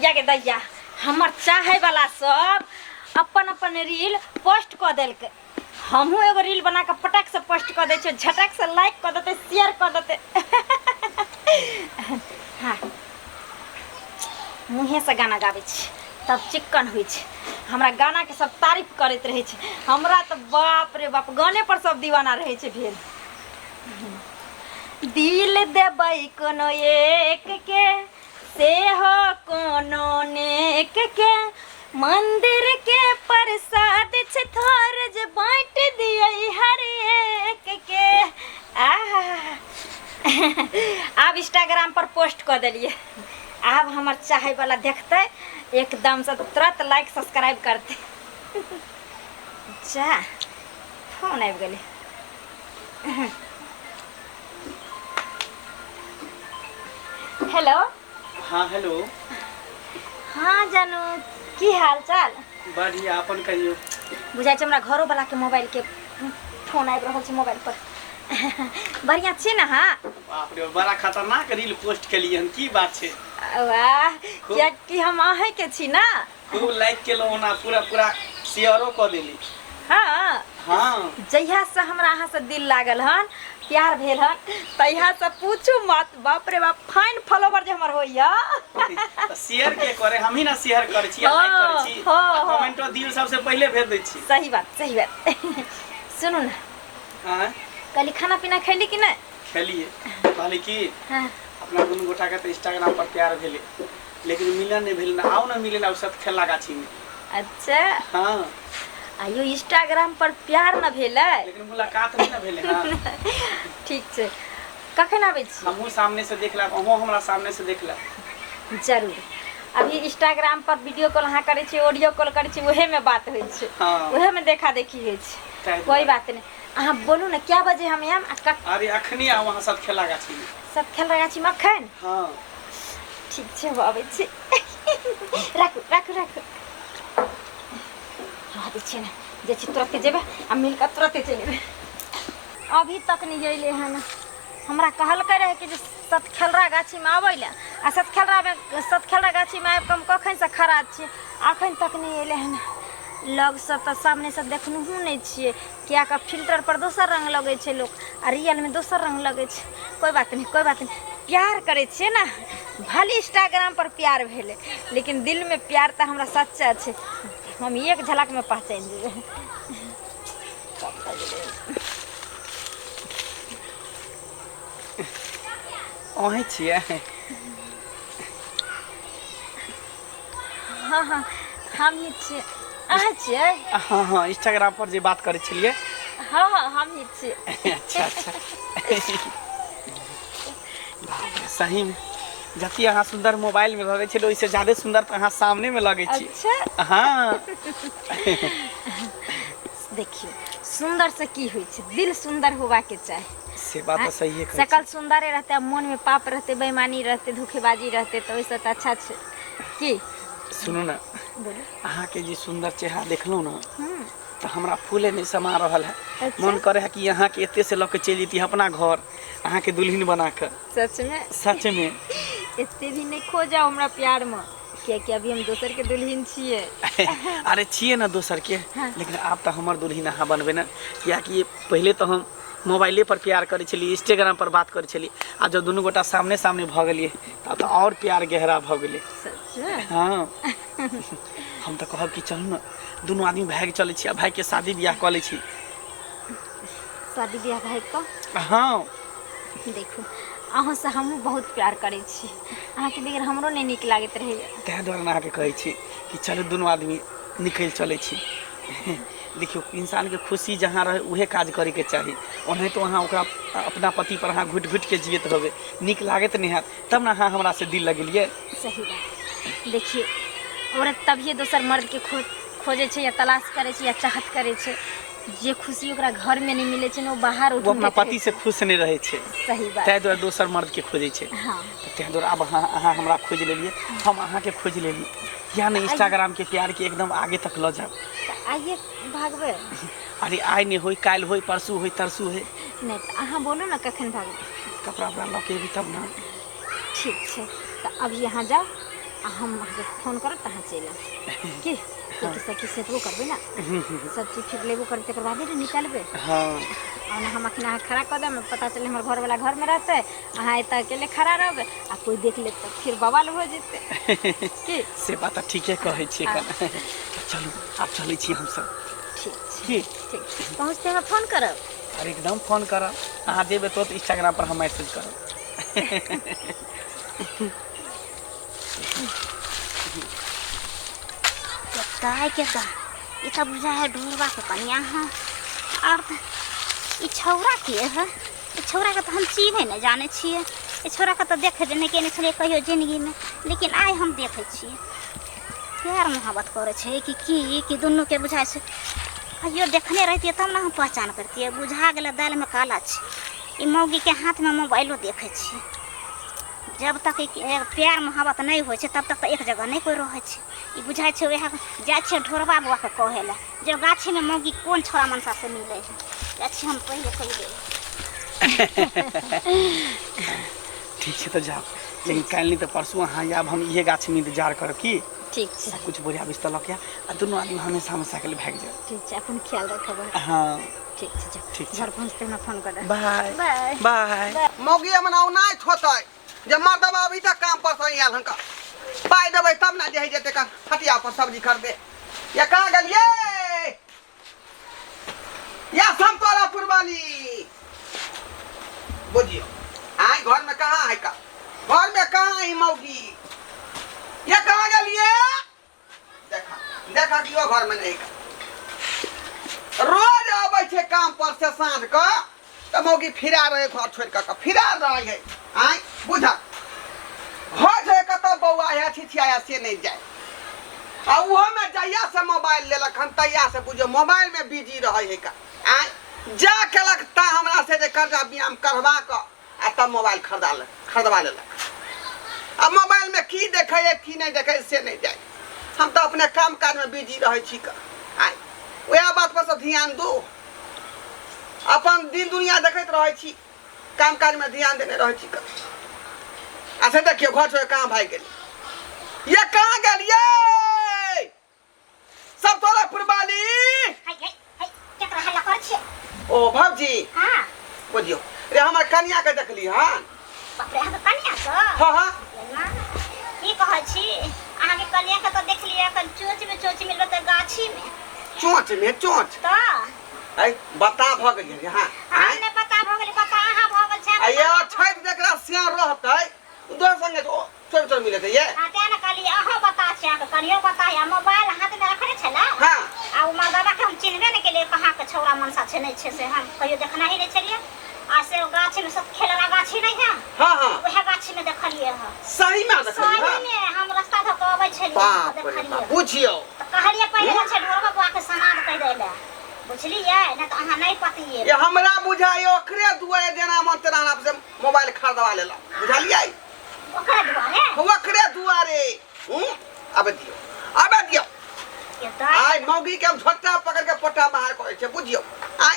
दैया के दैया हमर चाहे वाला सब अपन अपन रील पोस्ट कर देलके। हमहू एगो रील बना के पटक से पोस्ट कर दे छे, झटक से लाइक कर देते, शेयर कर देते। हाँ मुँहे से गाना गावे छे तब चिक्कन हुई छे। हमरा गाना के सब तारीफ करते रहे छे। हमरा तो बाप रे बाप गाने पर सब दीवाना रहे छे भेल। दिल देबै कोनो एक के से हो कोनो नेक के, मंदिर के प्रसाद छे थोर जे बांट दियै हर एक के। अब इंस्टाग्राम पर पोस्ट कर दिलिए। अब हमर चाहे वाला देखते एकदम से तुरंत लाइक सब्सक्राइब करते। जा फोन आबि गेलै। हेलो। हाँ हेलो। हाँ जानू की हाल चाल? बढ़िया, अपन कहियो। बुझाइ छै हमरा घरो वाला के मोबाइल के फोन आबि रहल छै मोबाइल पर। बढ़िया छी ना? हाँ बाप रे बड़ा खतरनाक रील पोस्ट केलिए हन, की बात छै? वाह क्या कि हम अहे के छी ना। खूब लाइक केलौ ना, पूरा पूरा शेयरो क देली। हाँ हाँ जहिया से हमरा अहाँ से दिल लागल हन, प्यार भेल हन, तहिया से पूछू मत। बाप रे बाप फाइन फॉलोवर जे हमर होइया। शेयर के करे, हम ही ना शेयर करै छी, लाइक करै छी, कमेंटो दिल सबसे पहले भेज दै छी। सही बात सही बात। सुनू ना, हां कल खाना पीना खैली कि नहीं? खेलिए। कहली कि हाँ अपना दुनू गोटा के तो इंस्टाग्राम पर प्यार भेले, लेकिन मिलन नहीं भेल ना। आओ ना मिले ना सब खेला गाछी में। अच्छा हाँ आइयो इंस्टाग्राम पर प्यार न भेलै, लेकिन मुलाकात नहीं ना भेले। हाँ ठीक छै। कखन आबै छी? हमहू सामने से देख लेब, अहूँ हमरा सामने से देख लेब। जरूर। अभी इंस्टाग्राम पर वीडियो कॉल अहाँ करे छी, ऑडियो कॉल करे छी, उहे में बात होइ छै। हाँ उहे में देखा देखी होइ छै। कोई बात नहीं। अहाँ बोलू ना क्या बजे हम आयब? अरे अखनी आ वहाँ सब खेला गाछी में। सब खेल गाछी में अखन? हाँ ठीक छै आबै छी। राखू राखू राखू। आबै छी ना, जे छी तुरंत जेबै आ मिल के तुरंत चलि जेबै। अभी तक नहीं अइले हन। हमरा कहलकै रहे कि जे सतखेलरा गाछी में आबै ले, आ सतखेलरा गाछी में आबि के हम कखन से खड़ा छी, अखन तक नहीं अइले हन। लग से तो सामने से देखनहु नहीं छिए, किया कि फिल्टर पर दोसर रंग लगे छै लोग, आ रियल में दोसर रंग लगे छै। कोई बात नहीं कोई बात नहीं। प्यार करे छिए ना, भले इंस्टाग्राम पर प्यार भेले, लेकिन दिल में प्यार तो हमरा सच्चा छै। हम एक झलक में पहचान जेबै। अहीं छिए? हाँ हाँ हम ही छिए। अहाँ छिए? हाँ हाँ इंस्टाग्राम पर जे बात करे छलिए। हाँ हाँ हम ही छिए। अच्छा अच्छा। सही में जति अहाँ सुंदर मोबाइल में लगे छे, ओइसे ज्यादा सुंदर तो अहाँ सामने में लगे छी। अच्छा हाँ देखियो सुंदर से की होइ छै, दिल सुंदर होबा के चाही। से बात तो सही है। शकल सुंदर रहते, मन में पाप रहते, बेईमानी रहते, धोखेबाजी रहते, तो वैसे तो अच्छा छै की। सुनू ना, बोलो। अहाँ के जे सुंदर चेहरा देखलू ना, तो हमरा फूले नहीं समा रहल है। अच्छा? मन करे है कि यहाँ के एते से लके चल जेती अपना घर, अहाँ के दुल्हन बना कर। सच में? सच में। एते भी नहीं खो जाओ हमरा प्यार में, क्या अभी हम दोसर के दुल्हन छिए। अरे छिए ना दोसर के। हाँ। लेकिन आप तो हमर दुल्हन अहाँ बनबे ना, किया कि पहले तो हम मोबाइले पर प्यार करे छली, इंस्टाग्राम पर बात करे छली, आ जब दुनू गोटा सामने सामने भ गेलिए तब तो और प्यार गहरा भ गेले। सच में? हाँ। हम तो कहब कि चलू ना दोनों आदमी भाग चले छी, भाई के शादी ब्याह कर ले छी। शादी ब्याह भाई का? हाँ देखू अहाँ से हमहू बहुत प्यार करे छी, अहाँ के बगैर हमरो नहीं निक लागत रहे। तै दुआरे अहाँ के कहै छी कि चलो दोनों आदमी निकल चले छी। देखियो इंसान के खुशी जहाँ रहे उहे काज करे के चाहिए, ओने तो अहाँ ओकरा अपना पति पर अहाँ घुट घुट के जियत होबे, निक लागत नहीं है, तब ना अहाँ हमरा से दिल लगलिए। सही बात। देखिए औरत तभी दोसर मर्द के खोजे छै, या तलाश करे छै, या चाहत करे छै। जे खुशी ओकरा घर में नहीं मिले छै ना, वो बाहर वो अपना पति से खुश नहीं रहे छै। सही बात। तै दुआरे दोसर मर्द के खोजे छै। हाँ तै दुआरे अब अहाँ हमरा खोज लेलिए, हम अहाँ के खोज लेली, या नहीं इंस्टाग्राम के प्यार के एकदम आगे तक ल जाब। आइए भागबे? अरे आइ नहीं होई, काल होई, परसू होई, तरसू होई। नहीं तो अहाँ बोलो ना कखन भागबे। कपड़ा उपड़ा लके भी तब ना। ठीक है तो अब यहाँ जाओ, हम फोन कर तहाँ चल की सखी से वो करबे ना सब चीज फिर लेबो कर तक बाद निकलबे। हाँ और हम अखना खड़ा कर देम पता चले हमर घर वाला घर में रहते अहाँ एत अकेले खड़ा रहबे आ कोई देख ले तो फिर बवाल हो जेते की से बात ठीक है कहै छी चलू आप चलै छी हम सब ठीक ठीक पहुँचते हम फोन करब और एकदम फोन करब अहाँ जेबे तो इंस्टाग्राम पर हम मैसेज करब काय के का ये तो बुझा है ढूंढवा के कनिया है और ये छौरा के है ये छौरा के तो हम चीने न जाने छिए ये छौरा के तो देखे जने के ने छले कहियो जिंदगी में लेकिन आइ हम देखे छिए प्यार मोहब्बत करे छे कि दोनों के बुझाय से कहियो देखने रहती तब ना हम पहचान करती बुझा गेल दाल में काला छे ई मौगी के हाथ में मोबाइलो देखे छिए जब तक प्यार मोहब्बत नहीं हो तब तक तो एक जगह नहीं कोई रहे ई बुझाय छे वह जाए ढोरबा बुआ के कहे ला जब गाछी में मौगी कौन छोरा मनसा से मिले है जाए हम पहले कह दे ठीक है तो जाओ लेकिन कल नहीं तो परसों हाँ आब हम ये गाछ में इंतजार करब की ठीक है सब कुछ बोरिया बिस्तर लग आ दोनों आदमी हमेशा हमेशा के लिए भाग जाए ठीक है अपन ख्याल रखब हाँ ठीक है ठीक घर पहुँचते मैं फोन कर बाय बाय बाय मौगी मनाऊ नहीं छोता जब मर्दबा अभी तक काम पर सही आल हनका पाई देबै तब ना जे जेते का हटिया पर सब्जी खरीदे या कहाँ गेलिए या समतोला पुरवाली बुझियो आई घर में कहाँ है का घर में कहाँ है मौगी या कहाँ गेलिए देखा देखा कि वो घर में नहीं का रोज आबै छे काम पर से साँझ का तो मौगी फिरा रहे घर छोड़ कर फिरा रहे है आई बुझा हो जाए कत बउआ या छिछिया से नहीं जाए आ वो में जइया से मोबाइल लेलक हम तैया से बुझो मोबाइल में बिजी रहे है का आई जा केलक ता हमरा से जे कर्जा व्यायाम करवा क आ तब मोबाइल खरीदवा लेलक अब मोबाइल में की देखे है की नहीं देखे से नहीं जाए हम तो अपने काम काज में बिजी रहे छी का आई वह बात पर सब ध्यान दो अपन दिन दुनिया देखते रहे छी काम काज में ध्यान देने रहे छी का अच्छा देखियो घर छोड़ कहाँ भाग गेली ये कहाँ गेलिए सब तोरा पुरबाली केकरा हल्ला कर छे ओ भौजी हां बुझियो रे हमर कन्या के देखली हां बाप रे हम कन्या का हां हां की कहै छी अहाँ के कन्या के तो देख लिया कन चोच में लत गाछी में चोंच तो आई बता भ गेली हां हमने पता भ गेली पता अहाँ भ गेल छै आया छैत देखला सियार रहतै दो संगे चोर मिलते ये हां ना कहली अहाँ बता छै के कनियो बता या मोबाइल हाथ में रखने छला हां आ उ मर्दवा के हम चिन्हबे नहीं केले कहाँ के छौरा मनसा छै नहीं छै से हम कहियो देखना ही नहीं छलिए आ से गाछी में सब खेलना गाछी नहीं है हां हां वह गाछी में देखलिए ह सही में देखली सही में हम रास्ता धो के आबै छलिए देखलिए बुझियो तो कहलिए पहले छै ढोरबा बुआ के सामान कह देले बुझलिए न तो अहाँ नहीं पतिए ये हमरा बुझाई ओकरे दुआरे देना मन तेरा से मोबाइल खरीदवा लेला बुझलिए ओकरे दुआरे अबे दियो आई मौगी के झोटा पकड़ के पोटा बाहर करे छे बुझियो आई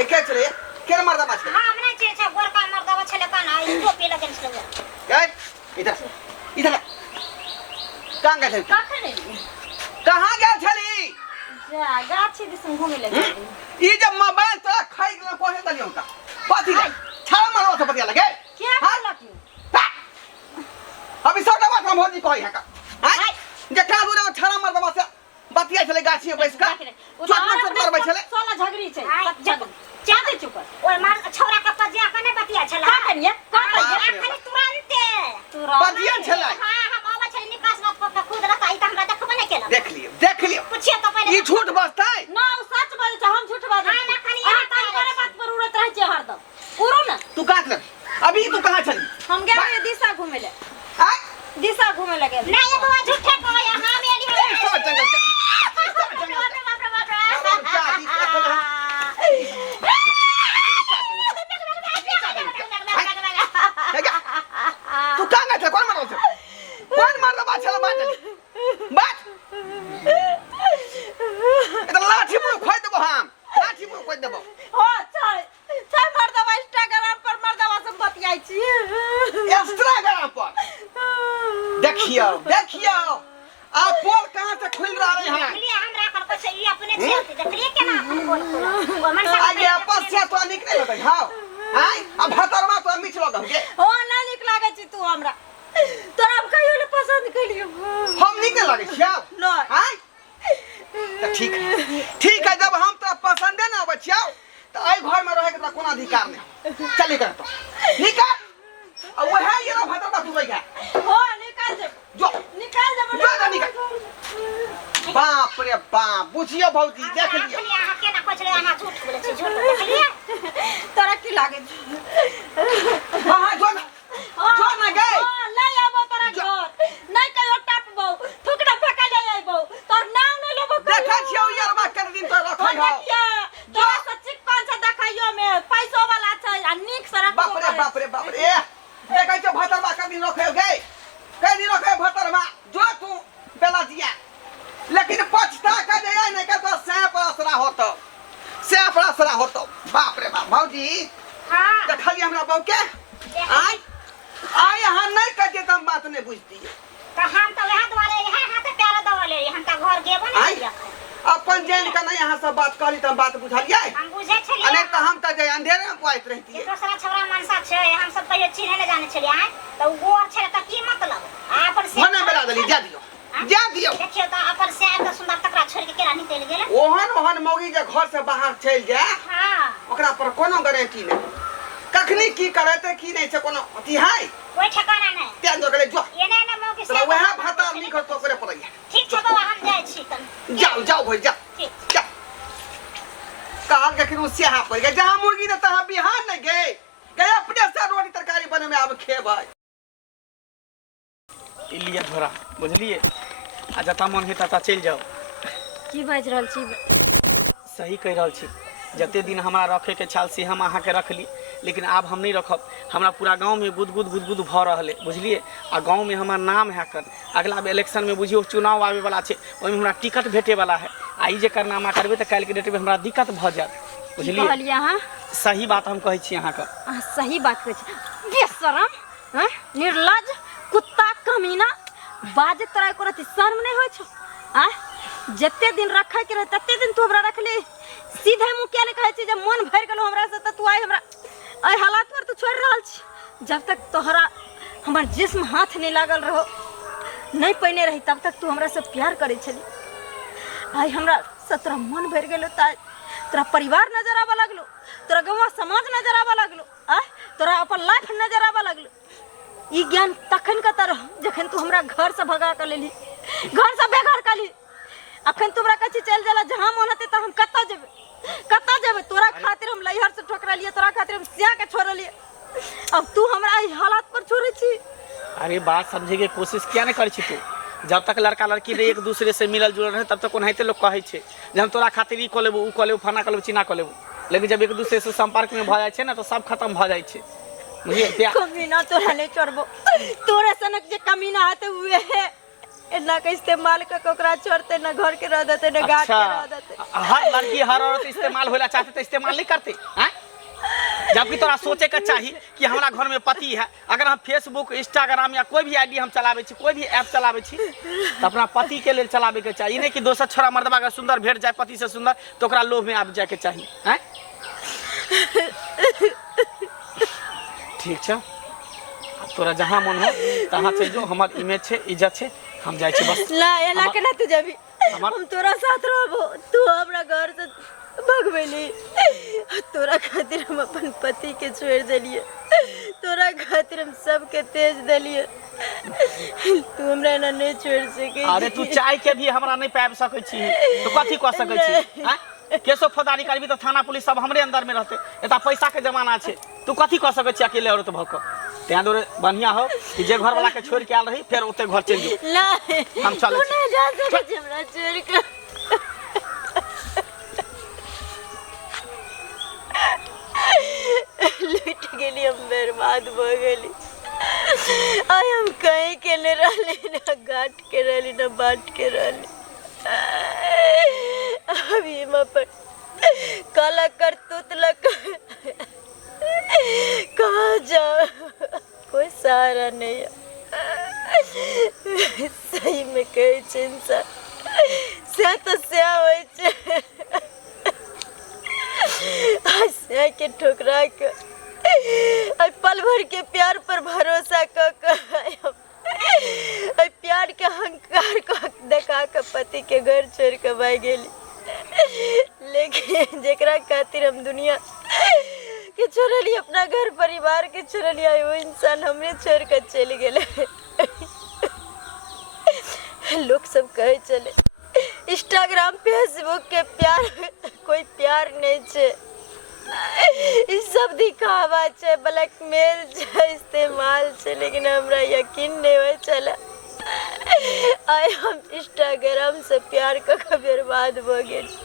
ए के चले केर मर्दबा छे हां हमने छै गोरका मर्दबा छले कान आई टोपी लगन छले ए इधर कहां गए थे कहां गए छली जा गाछी दिस घूमे लगे ई जब मोबाइल तोरा खाई गेल कोहे दलियो का पाथी छाड़ा मारो से पतिया लगे क्या बोला की अभी सब बात हम होजी कहि है का हां जे का दूर छाड़ा मर्दबा से बतिया चले गाछी में बैठ का चोट मारबै छले सोना झगड़ी छै चादे चुप ओए मार छौरा के पजिया कने बतिया छला का करिए अखनी तुरंत बतिया छले हां हम आवा छले निकास बात को खुद रखा ई त हमरा देखबे नहीं केला देख लियो पूछिए तो पहले ई झूठ बसतै ना उ सच बात छै हम झूठ बात हां ना खाली अहाँ काम करे बात पर उड़त रहै छै हरदम करो ना तू काट ले अभी तू कहां छली हम गेल दिशा घूमे ले हां दिशा घूमे लगे नहीं ये तो झूठे कहया हां मेरी सब जंगल के तू कहां गए कौन मार रहा चला बात इधर लाठी मुंह खोद देबो हम लाठी मुंह खोद देबो हो छै मर्दवा इंस्टाग्राम पर मर्दवा सब बतियाई छी इंस्टाग्राम पर देखियो बोल बोला मन सा आगे आपस से तो निकले लगे हां आई अब भतरमा तो मिछ लग हमके ओ ना निक लागे छी तू हमरा तोरा हम कहियो ने पसंद कलियो हम निकले लगे छिया नहीं आई तो ठीक है जब हम तो पसंदे ना बचिया तो आई घर में रहे के तो कोनो अधिकार नहीं चली कर तो निकल अब वो है ये ना भतरमा तू गया ओ निकाल दे जो निकाल निकाल बाप रे बाप बुझियो भौजी देख लियो यहाँ के ना कुछ आना झूठ बोले छी झूठ देख लिया तोरा की लागे हां जो ना गए ले आबो तोरा घर नहीं कहियो टपबो थुकड़ा फेका ले आइबो तोर नाम नहीं लेबो देखा छियो यार बा कर दिन तो रखै हो तो सच्ची कौन सा देखाइयो में पैसो वाला छै आ निक सड़क बाप रे देखै छ भतरवा कर दिन रखै गए कई दिन रखै भतरवा जो तू बेला दिया लेकिन पछता का दे नहीं का तो सैप असरा होतो बाप रे बाप भौजी हां देखली हमरा बहू के आई हम नहीं कहे तुम बात नहीं बुझती है तो हम तो वहां द्वारे यहां हाथ प्यारा दवाले हम का घर गेबो नहीं रखे अपन जैन का नहीं यहाँ सब बात करी तो बात बुझलिए हम बुझे छलिए अने तो हम तो जे अंधेरे में कोइत रहती है दूसरा छौरा मनसा छै हम सब पहिले चिन्हे न जाने छलिए हैं तो गोर छै त की मतलब अपन से मने बेला दली जा दियो देखियो तो अपन से त सुंदर तकरा छोड़ के केला निकल गेले ओहन मौगी जे घर से बाहर चल जाए हां ओकरा पर कोनो गारंटी नहीं कखनी की करते की नहीं छै कोनो अथी है कोई ठिकाना नहीं त्यान जो करे जो एने ने मौगी से वह भाता निकल तो करे पड़ैया ठीक छै बाबा हम जाय छी तन जाओ भाई जा ठीक कहल के कि सिहा पड़ गए जहां मुर्गी ने तहां बिहार नहीं गए अपने से रोटी तरकारी बने में अब खेबै लिया धोरा बुझलिए आ जता मन है तता चल जाओ की बाज रहल छी सही कह रहल छी जते दिन हमरा रखे के छाल से हम अहाँ के रखली लेकिन अब हम नहीं रखब हमरा पूरा गांव में गुदगुद भऽ रहल है बुझलिए आ गांव में हमार नाम है कर अगला इलेक्शन में बुझियो चुनाव आवे वाला छै ओहि में हमरा टिकट भेटे वाला है आ ई जे करनामा करबे त काल के डेट में हमरा दिक्कत भ जात बुझलिए कहलिए अहाँ सही बात हम कहै छी अहाँ के सही बात कहै छी बेशरम हैं निर्लज कुत्ता कमीना बाज तोरा एको रति शर्म नहीं होय छ आ जते दिन रखे के रहे तते दिन तू हमरा रखले सीधे मुंह क्या कहै छी जब मन भर गेलो हमरा से त तू आइ हमरा आई हालात पर तू छोड़ रहल छी जब तक तोहरा हमर जिस्म हाथ नहीं लागल रहो नहीं पहने रही तब तक तू हमरा से प्यार करे छली आई हमरा से तोरा मन भर गेलो त तोरा परिवार नजर आवा लगलो तोरा गांव समाज नजर आवा लगलो आ तोरा अपन लाइफ नजर आवा लगलो ई ज्ञान तखन का तरह जखन तू हमरा घर से भगा के लेली घर से बेघर कली अखन तोरा कछि चल जाला जहां मन हते त हम कत्ता जेबे तोरा खातिर हम लइहर से ठोकरा लिए तोरा खातिर हम सिया के छोड़ लिए अब तू हमरा ई हालात पर छोड़े छी अरे बात समझे के कोशिश क्या नहीं करै छी तू जब तक लड़का लड़की रे एक दूसरे से मिलल जुलल रहे तब तक ओनाहिते लोग कहै छै जे हम तोरा खातिर ई क लेबो उ क लेबो फना क लेबो चिना क लेबो लेकिन जब एक दूसरे से संपर्क में भ जाय छै ना तो सब खत्म भ जाय छै मुझे कमीना तोरा नहीं छोड़बो तोरे सनक जे कमीना हते हुए है ना के इस्तेमाल का कोकरा छोड़ते ना घर के रह देते ना गाट के रह देते हर लड़की हर औरत इस्तेमाल होला चाहते तो इस्तेमाल नहीं करते हैं जबकि तोरा सोचे का चाहिए कि हमारा घर में पति है अगर हम फेसबुक इंस्टाग्राम या कोई भी आईडी हम चलावे छी कोई भी ऐप चलावे छी तो अपना पति के लिए चलावे के चाहिए नहीं कि दोसर छोरा मर्दबा अगर सुंदर भेट जाए पति से सुंदर तो ओकरा लोभ में आबि जाए के चाहिए हैं ठीक छै तोरा जहां मन हो तहां चल जो हमर इमेज छै इज्जत छै हम जाय छी बस ना एला के ना तू जबी हम तोरा साथ रहबो तू हमरा घर से भगवेली तोरा खातिर हम अपन पति के छोड़ देलिए तोरा खातिर हम सब के तेज देलिए तू हमरा ना नहीं छोड़ सके अरे तू चाय के भी हमरा नहीं पाबि सकै छी तो कथि क सकै छी हैं केसो फौदारी करबी तो थाना पुलिस सब हमरे अंदर में रहते एता पैसा के जमाना छै तू कथि क सकै छी अकेले औरत भ क त्या दोरे बढ़िया हो कि जे घर वाला के छोड़ के आल रही फिर ओते घर चल जो ना हम चले तू नहीं जा सके छी हमरा छोड़ के लूट गेली हम बर्बाद भ गेली आई हम कहीं के ले रहले ना गाट के रहली ना बाट के रहली अभी हम पर काला करतूत लग कहाँ जाओ कोई सहारा नहीं है सही में कहे इंसान से तो से होय छै के ठुकरा के आई पल भर के प्यार पर भरोसा कर प्यार के अहंकार को देखा के पति के घर छोड़ के भाग गेली। लेकिन जेकरा खातिर हम दुनिया के छोड़ली, अपना घर परिवार के छोड़ली, वो इंसान हमरे छोड़ कर चल गेले। लोग सब कहे चले इंस्टाग्राम फेसबुक के प्यार कोई प्यार नहीं छे, ई सब दिखावा छे, ब्लैकमेल छे, इस्तेमाल छे। लेकिन हमरा यकीन नहीं हो चला आए हम इंस्टाग्राम से प्यार का बर्बाद हो गेली।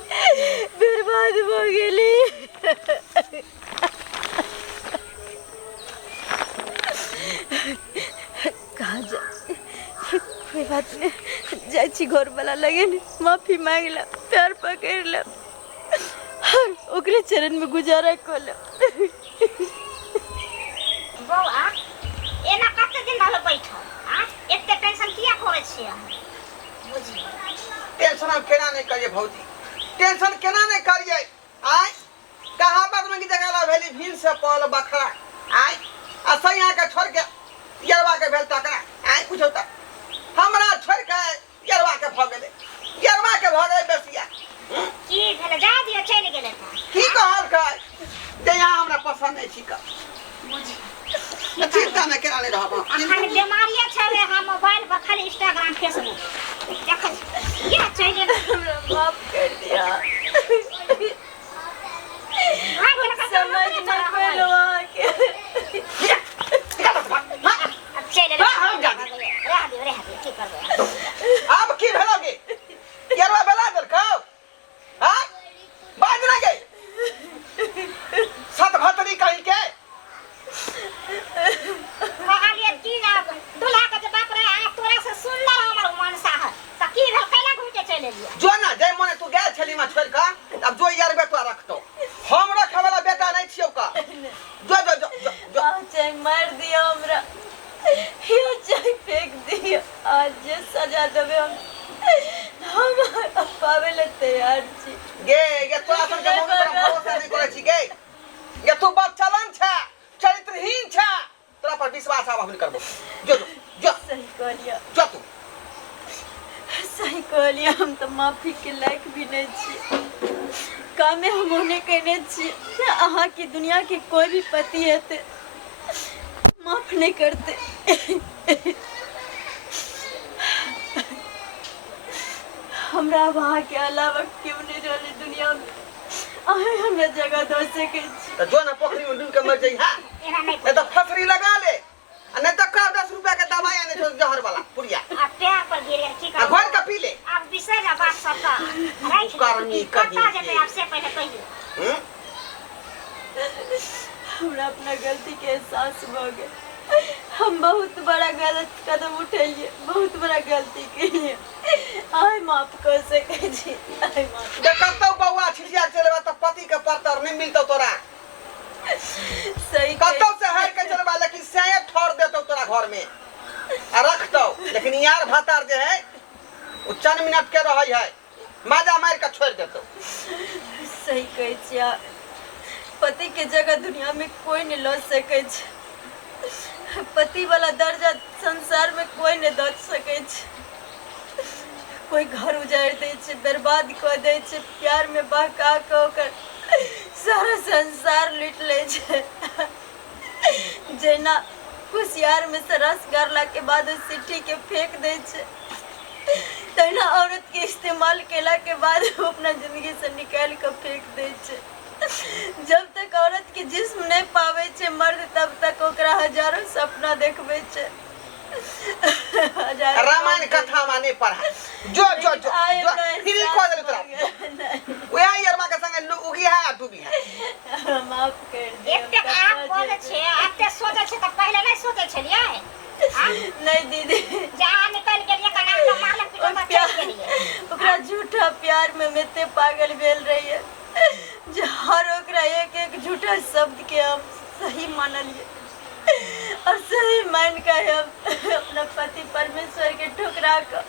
कहाँ जा कोई बात नहीं, जाई घर वाला लगे माफी मांग ला, प्यार पकड़ ला, ओकरे चरण में गुजारा कर ला। बौआ एना कते दिन रहल बैठल, हां एते टेंशन किया करे छियै? बुझी टेंशन हम केना नहीं करिए भौजी, टेंशन केना नहीं करिए। आय कहावत में की जगह भेली भील से पल बखरा। आय असै यहाँ के छोड़ के यरवा के भेल तकरा। आय पूछो त हमरा छोड़ के यरवा के भ गेले, यरवा के भ गए बेसिया। की भेल? जा दियो चल गेले त की कहल का जे यहाँ हमरा पसंद नहीं छी का। बुझी चिंता में केना नहीं रहब। अखन बीमारिया छले, हम मोबाइल पर खाली इंस्टाग्राम फेसबुक देख क्या चाहिए। हमरा माफ कर दिया, समझ नहीं पालो आके। अब चले रह दियो की करबे। अब की भेलोगे? यरवा बेला दल खाओ। हां बाज ना गई सत भतरी कहीं के कहलिए की ना दूल्हा के बाप रे आ तोरा से सुंदर हमर मनसा है त की भेल कैला घुम के चले लिया। जो ना जय मने तू गए छली में छोड़ का, अब जो यरवे तो रखतो हम रखे वाला बेटा नहीं छियो का। जो जो जो जो, जो। चाहे मार दिया हमरा या चाहे फेंक दिया, आज जे सजा देवे हम पावे ले तैयार छी। गे ये तो अपन के मुंह पर भरोसा नहीं करे छी गे। ये तू बात चलन छा, चरित्रहीन छा, तोरा पर विश्वास आवा हम करबो। जो जो जो सही कहलिया, जो तू सही कहलिया, हम तो माफी के लायक भी नहीं छी। कामे हम होने कहने छी, अहाँ की दुनिया के कोई भी पति है ते माफ नहीं करते। हमरा वहाँ के अलावा क्यों नहीं रहली दुनिया में, अहे हमरा जगह दो सके छी। तो जो ना पोखरी में डूब के मर जाई। हां एना नहीं ए तो फसरी लगा ले, नहीं तो का 10 रुपया के दवाई आने जो जहर वाला पुड़िया आ पैर पर गिर गया की आ कर। घर का पी ले। अब विषय ना बात सबका राइट कर्मी कहीं कटा जेते आपसे पहले कहिए। हमरा अपना गलती के एहसास हो गया, हम बहुत बड़ा गलत कदम उठेलिए, बहुत बड़ा गलती किए। आय माफ कर सके जी, आय माफ। देखतो बौआ छिछिया चलेबा तो पति के परतर नहीं मिलतो तोरा। सही कतो से हर के चलबा लेकिन से ठोर देतो तोरा घर में आ रखतो। लेकिन यार भातार जे है वो 4 मिनट के रहै है, माजा मार के छोड़ देतो। सही कहै छियै, पति के जगह दुनिया में कोई नहीं लो सके छै। पति वाला दर्जा संसार में कोई नहीं दे सके छै। कोई घर उजाड़ दे छै, बर्बाद कर दे छै, प्यार में बहका के ओकर सारा संसार लूट ले छै। जेना कुसियार में से रस गारला के बाद उस सिट्टी के फेंक दे छै, तहिना औरत के इस्तेमाल केला के बाद वो अपना जिंदगी से निकाल के फेंक दे छै। जब तक औरत के जिस्म नहीं पावे छे मर्द, तब तक ओकरा हजारों सपना देखबे छे। रामायण कथा माने पढ़ा जो जो जो फिर को दे तोरा ओया यरमा के संगे उगी है आ डूबी है। माफ कर दे। एते आप बोले छे, एते सोचे छे त पहले नहीं सोचे छलिए। नहीं दीदी, जहाँ निकल गेलिए कना तो मारलक पिटो त चल गेलिए। ओकरा झूठा प्यार में मेते पागल भेल रही है, जो हर ओकरा एक एक झूठा शब्द के हम सही मानलिए और सही मान के हम अपना पति परमेश्वर के ठुकरा कर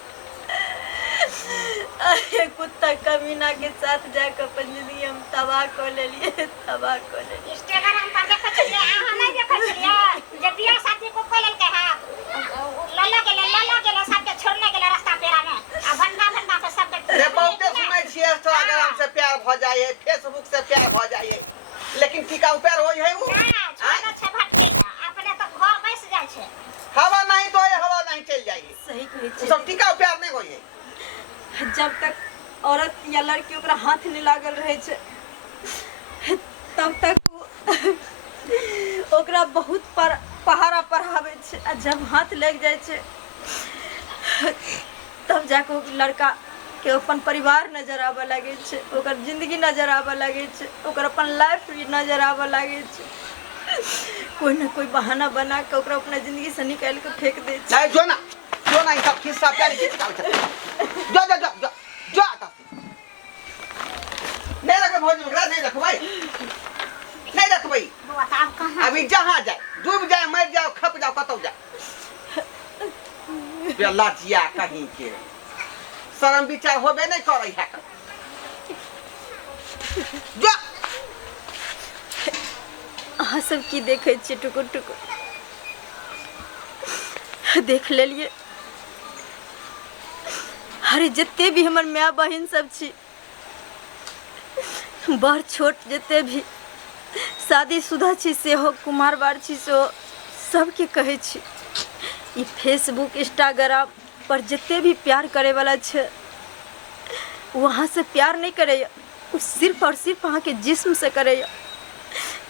कुत्ता कभी कमीना के साथ जाकर अपन जिंदगी हम तबाह कर लेलिए, तबाह कर लेलिए। इंस्टाग्राम पर देखै छियै, अहाँ नहीं देखै छियै जे बियाह शादी को कोई ललके है लल्ला गेले सबके छोड़ने गेले रास्ता पेरा में आ भंडा से सब रे बहुते सुनै छियै इंस्टाग्राम से प्यार भ जाय है, फेसबुक से प्यार भ जाय है, लेकिन टिकाऊ प्यार होय है उ छोड़ छै भटके अपने तो घर बैस जाय छै। हवा नहीं तो है, हवा नहीं चल जाए। सही कहै उ छी। सब टिकाऊ प्यार नहीं होय है। जब तक औरत या लड़की ओकरा हाथ नहीं लागल रहे छै तब तक ओकरा बहुत पहाड़ा पढ़ावे छै, आ जब हाथ लग जाए छै तब जाके लड़का के अपन परिवार नजर आवे लगे छै, ओकर जिंदगी नजर आवे लगे छै, ओकर अपन लाइफ भी नजर आवे लगे छै। कोई ना कोई बहाना बना के ओकरा अपना जिंदगी से निकाल के फेंक दे छै। चाहे जो ना ई सब खिस्सा प्यार के टिकाऊ छै। जो आता नहीं रख भोज में नहीं रखबै, नहीं रखबै। बुआ त अब कहां अभी जहाँ जाए डूब जाए मर जाओ खप जाओ कतौ जाए बेला जिया कहीं के शर्म विचार होबे नहीं करे है। जो अहाँ सब की देखे छियै टुकुर टुकुर देख लेलिए। अरे जते भी हमर माय बहिन सब छी, बड़ छोट जते भी शादीशुदा छी सेहो, कुमार बार छी सेहो, सबके कहै छी ई फेसबुक इंस्टाग्राम पर जते भी प्यार करे वाला छै वहाँ से प्यार नहीं करे, वो सिर्फ और सिर्फ अहाँ के जिस्म से करे।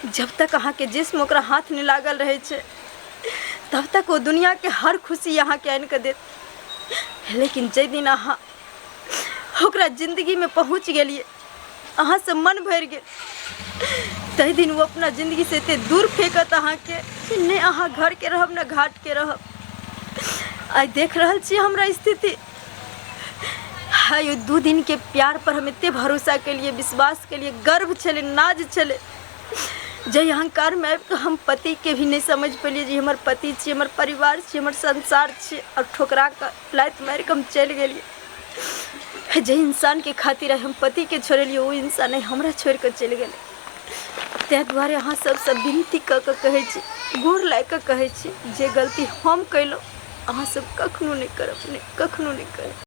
जब तक अहाँ के जिस्म ओकरा हाथ नहीं लागल रहे छै तब तक वो दुनिया के हर खुशी अहाँ के आन के देत। लेकिन जै दिन अहाँ ओकरा जिंदगी में पहुँच गेलिए, अहाँ से मन भर गेल, तै दिन वो अपना जिंदगी से एते दूर फेंकत अहाँ के कि नहीं अहाँ घर के रहब न घाट के रहब। आई देख रहल छी हमरा स्थिति। हाय 2 दिन के प्यार पर हम एते भरोसा के लिए, विश्वास के लिए, गर्व चले, नाज चले, जय अहंकार में हम पति के भी नहीं समझ पेलिए जी हमर पति छी, हमर परिवार छी, हमर संसार छी, और ठोकरा का लात मार के हम चल गेलिए। जे इंसान के खातिर हम पति के छोड़लिए वो इंसान हमरा छोड़ कर चल गए। तै दुआरे अहाँ सब विनती क के कहै छी, गोर लाग के कहै छी, जे गलती हम कैलहुँ अहाँ सब कखनो नहीं करब, नहीं कखनो नहीं करब।